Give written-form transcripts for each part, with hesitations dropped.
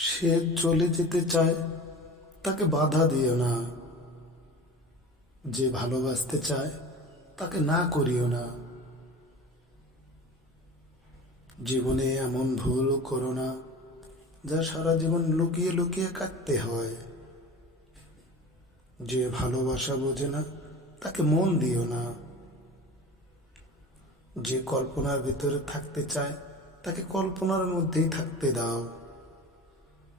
সে চলে যেতে চায়, তাকে বাধা দিও না। যে ভালোবাসতে চায়, তাকে না করিও না। জীবনে এমন ভুল করো না যা সারা জীবন লুকিয়ে লুকিয়ে কাটতে হয়। যে ভালোবাসা বোঝে না, তাকে মন দিও না। যে কল্পনার ভিতরে থাকতে চায়, তাকে কল্পনার মধ্যেই থাকতে দাও।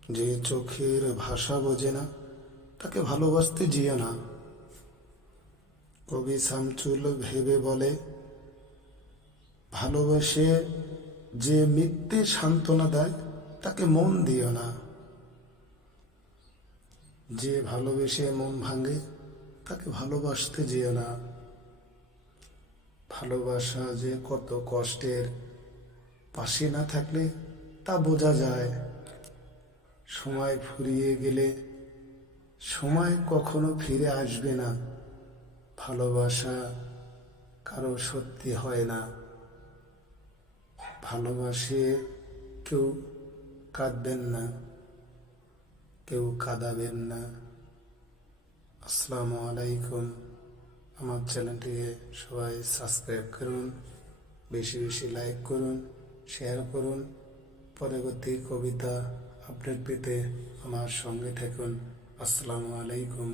যে চোখের ভাষা বোঝে না, তাকে ভালোবাসতে যেও না। কবি শামসুল ভেবে বলে, ভালোবাসে যে মিথ্যে সান্ত্বনা দেয়, তাকে মন দিও না। যে ভালোবেসে মন ভাঙে, তাকে ভালোবাসতে যেও না। ভালোবাসা যে কত কষ্টের, পাশে না থাকলে তা বোঝা যায়। সময় ফুরিয়ে গেলে সময় কখনো ফিরে আসবে না। ভালোবাসা কারো সত্যি হয় না। ভালোবাসে কেউ কাঁদবেন না, কেউ কাঁদাবেন না। আসসালামু আলাইকুম। আমার চ্যানেলটিকে সবাই সাবস্ক্রাইব করুন, বেশি বেশি লাইক করুন, শেয়ার করুন। পরবর্তী কবিতা আপডেট পেতে আমার সঙ্গে থাকুন। আসসালামু আলাইকুম।